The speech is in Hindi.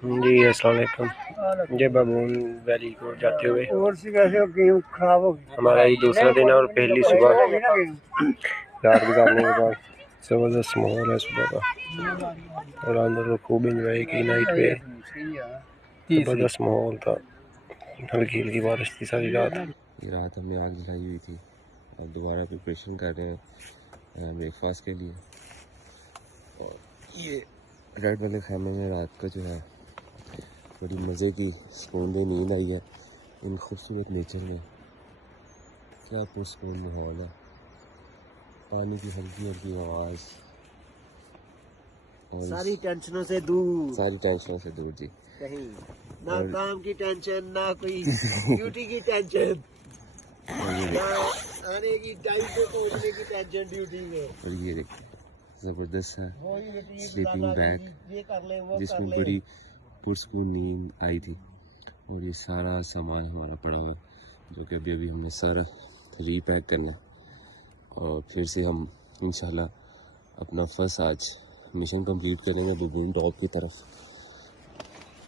जी अस्सलाम वालेकुम। ये बबून वैली को जाते हुए और सी वैसे गेम खराब हो गई। हमारा ये दूसरा दिन है और पहली सुबह रात गुजारने के बाद ज़बरदस्त माहौल है सुबह का और अंदर खूब इंजॉय की नाइट पे। ज़बरदस्त माहौल था, हल्की हल्की बारिश थी सारी रात। ये रात हमने आग जलाई हुई थी और दोबारा प्रिपरेशन कर रहे हैं ब्रेकफास्ट के लिए। और ये रेड वाले खाने में रात का जो है बड़ी मज़े की सुकून दे नींद आई है इन खूबसूरत नेचर में। क्या पुरसकून माहौल है, पानी की हल्की हल्की आवाज़ और सारी टेंशनों से दूर जी। कहीं ना काम की टेंशन, ना कोई ड्यूटी की टेंशन, ना आने की टाइम पे पहुंचने की टेंशन ड्यूटी में। और ये देखिए ज़बरदस्त है स्लीपिंग बैग जिसमें बड़ी पुरसकून नींद आई थी। और ये सारा सामान हमारा पड़ा हुआ जो कि अभी हमने सारा रीपैक करना है और फिर से हम इंशाल्लाह अपना फर्स्ट आज मिशन कंप्लीट करेंगे बबून टॉप की तरफ।